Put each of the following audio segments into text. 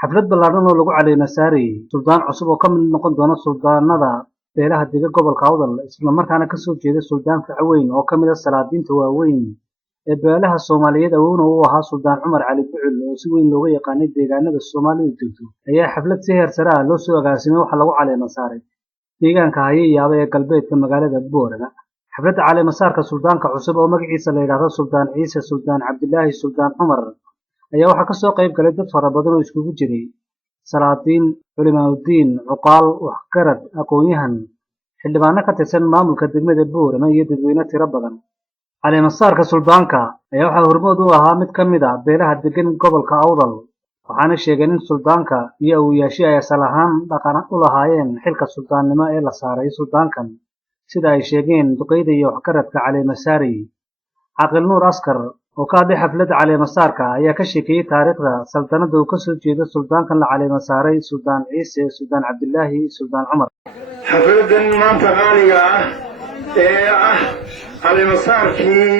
xaflad ballaaran oo lagu caleema saarayay suldaan cusub oo ka mid noqon doona suldaanada beelaha dega gobolka Awdal isla markaana ka soo jeeda suldaan Facaweyn oo ka mid ah salaadiinta waaweyn ee beelaha Soomaaliyeed awoona u ahaa suldaan Cumar Cali Bucul oo si weyn looga yaqaanay deegaanada Soomaalidu degto ayaa xaflad si heer sare ah loo soo agaasimay waxa lagu caleema saaray deegaanka Hayeyaaba ee galbeedka magaalada Boorama. xafladda caleema saarka suldaanka cusub oo magaciisa la yiraahdo Suldaan Ciise Suldaan Cabdilaahi Suldaan Cumar ayaa waxaa ka soo qayb galay dad fara badan oo iskugu jiray salaadiin, culimaadudiin, cuqaal, waxgarad, aqoon-yahan, xildhibaano ka tirsan maamulka degmada Boorama iyo dadweyne tiro badan. caleema saarka suldaanka ayaa waxaa hormood u ahaa mid ka mid ah beelaha degan gobolka Awdal waxaana sheegeen in suldaanka iyo awoowayaashii ay asal ahaan dhaqan u lahaayeen xilka suldaannimo ee la saaray suldaankan sida ay sheegeen duqeyda iyo waxgaradka caleema saarayay. caaqil nuur askar oo ka hadlay xafladda caleema saarka ayaa ka sheekeeyey taariikhda saldanadda uu ka soo jeedo suldaankan la caleema saaray Suldaan Ciise Suldaan Cabdilaahi Suldaan Cumar. xafladdan maanta qaaliga ah ee ah caleema saarkii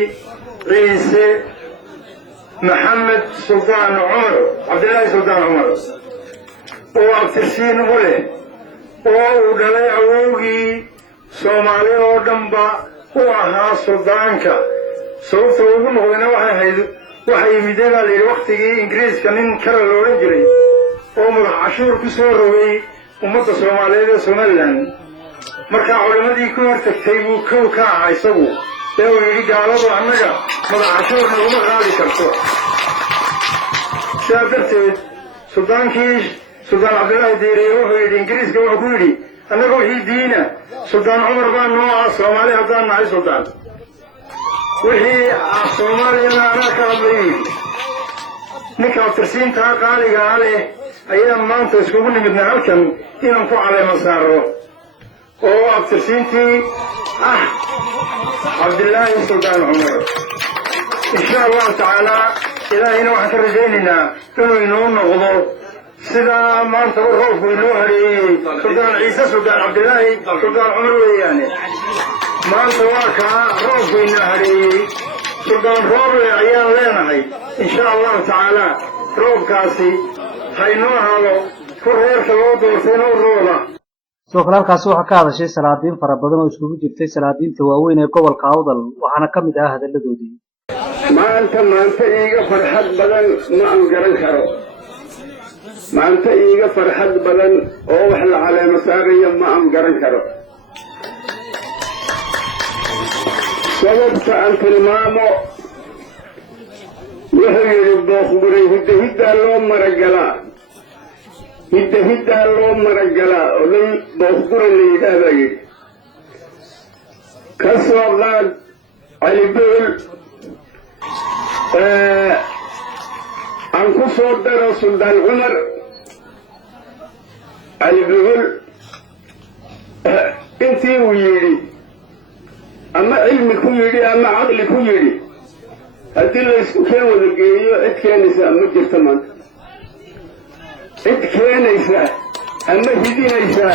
ciise maxamed suldaan cumar cabdilaahi suldaan cumar oo abtirsiin u leh oo uu dhalay awowgii Soomaali oo dhanba u ahaa suldaanka sababta ugu noqdayna waxay yimideen baa layidhi waktigii ingiriiska nin kale la odhan jiray oo madax cashuur ku soo rogay ummadda Soomaaliyeed ee Somaliland markaa culimadii ka hortagtay buu kow ka ahaa isagu ee uu yidhi gaaladu annaga madax cashuur naguma qaadi karto sidaa darteed suldaankii suldaan cabdilaahi diiriye wuxuu yidhi ingiriiska wuxuu ku yidhi annaga wixii diina suldaan cumar baa noo ah Soomaali haddaan nahay suldaan wixii Soomaaliyana anaa ka hadlay ninka abtirsiintaa qaaliga ah leh ayaan maanta iskugu nimidnay halkan inaan ku caleema saaro oo abtirsiintii ah cabdilaahi suldaan cumar insha allahu tacaalaa ilaahayna waxaan ka rajaynaynaa inuu inoo noqdo sidaa maanta u roobku inoo hareeyey suldaan ciise suldaan cabdilaahi suldaan cumar weeyaane maanta waa kaa roobku inoo hareeyey suldaan rooble ayaan leenahay insha allahu tacaalaa roobkaasi ha inoo ahaado ku reerka loo doortay inoo rooba. sidoo kale halkaasi waxaa ka hadashay salaadiin fara badan oo iskugu jirtay salaadiinta waaweyn ee gobolka Awdal waxaana ka mid ah hadalladoodii. maanta iiga farxad badan ma aan garan karo maanta iiga farxad badan oo wax la caleema saarayo ma aan garan karo sababta aan tilmaamo wuxuu yidhi booqburay hidda loo maragalaa hidda loo maragalaa oo lay booqburay la yidhaahdaa yidhi ka soo qaad Cali Bucul aan ku soo daro suldaan Cumar Cali Bucul intii uu yidhi ama cilmi ku yidhi ama caqli ku yidhi haddii laysku keen wada geeyo cid keenaysa ma jirto maanta cid keenaysa ama hidinaysa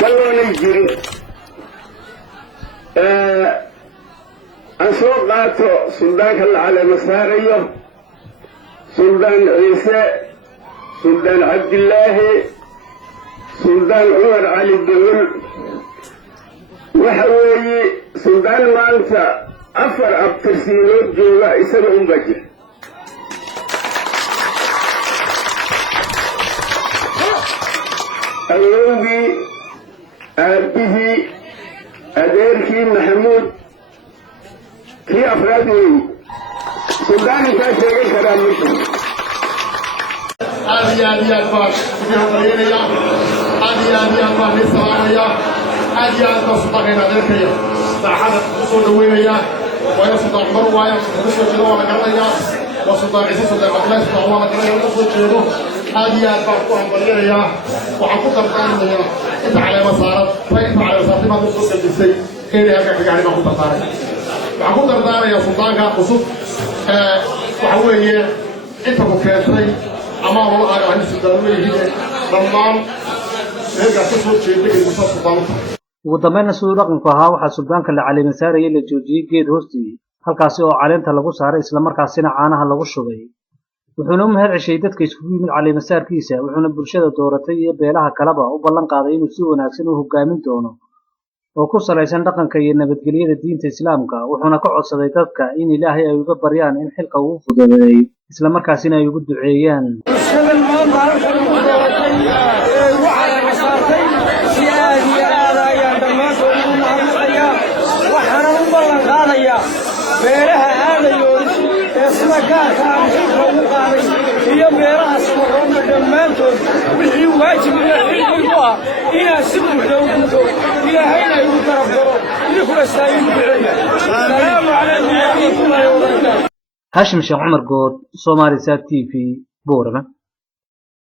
baloonay jirin aan soo qaato suldaanka la caleema saarayo suldaan ciise suldaan cabdilaahi suldaan cumar cali bucul waxa weeye suldaan maanta afar abtirsiinoo jooga isaga unbaa jira awowgii aabbihii adeerkii maxamuud kii afraad weeye suldaan intaa sheegan karaa ma jiro aad iyo aad baan idin horeynaya aad iyo aad baan idin salaamaya aad iyo aad baan suldaanka adeerkaya saaxada ku soo dhaweynaya waayo suldaan cumar waayo uga soo jeedo waa la garanayaa waa suldaan ciise suldaan cabdilaahi suldaan waa la garanaya uga soo jeedo aad iyo aad baan ku hambalinayaa waxaan ku dardaarmayaa inta caleema saarad inta caleema saartay baad u soo galdisay inay halka xigaani baan ku dardaaray waxaan ku dardaarayaa suldaanka cusub waxa weeye inta ku keentay ama walaaga aan suldaan weeyeen dhammaan reerka soo jeeday ee musa suldaanka ugu dambeynna siduu dhaqanku ahaa waxaa suldaanka la caleema saarayay la joojiyey geed hoostii halkaasi oo caleenta lagu saaray isla markaasina caanaha lagu shubay wuxuuna u mahad ceshay dadka isugu yimid caleemasaarkiisa wuxuuna bulshada dooratay iyo beelaha kaleba u ballan qaaday inuu si wanaagsan u hogaamin doono oo ku salaysan dhaqanka iyo nabadgelyada diinta islaamka wuxuuna ka codsaday dadka in ilaahay ay uga baryaan in xilka uu fududeeyo isla markaasina ay ugu duceeyaan beeraha aadayo sida gaarka ah xilka ugu qaaday iyo beeraha samaroona dhammaantood wixii waajib iyo xilki u ah inaa si buuxda u guto ilaahayna igu garab garo idinkuna istaagin duceeya asalaamu calaykum waraxmatullaahi wabarakaatu Hashim Sheekh Cumar Good Somali Sat TV Boorama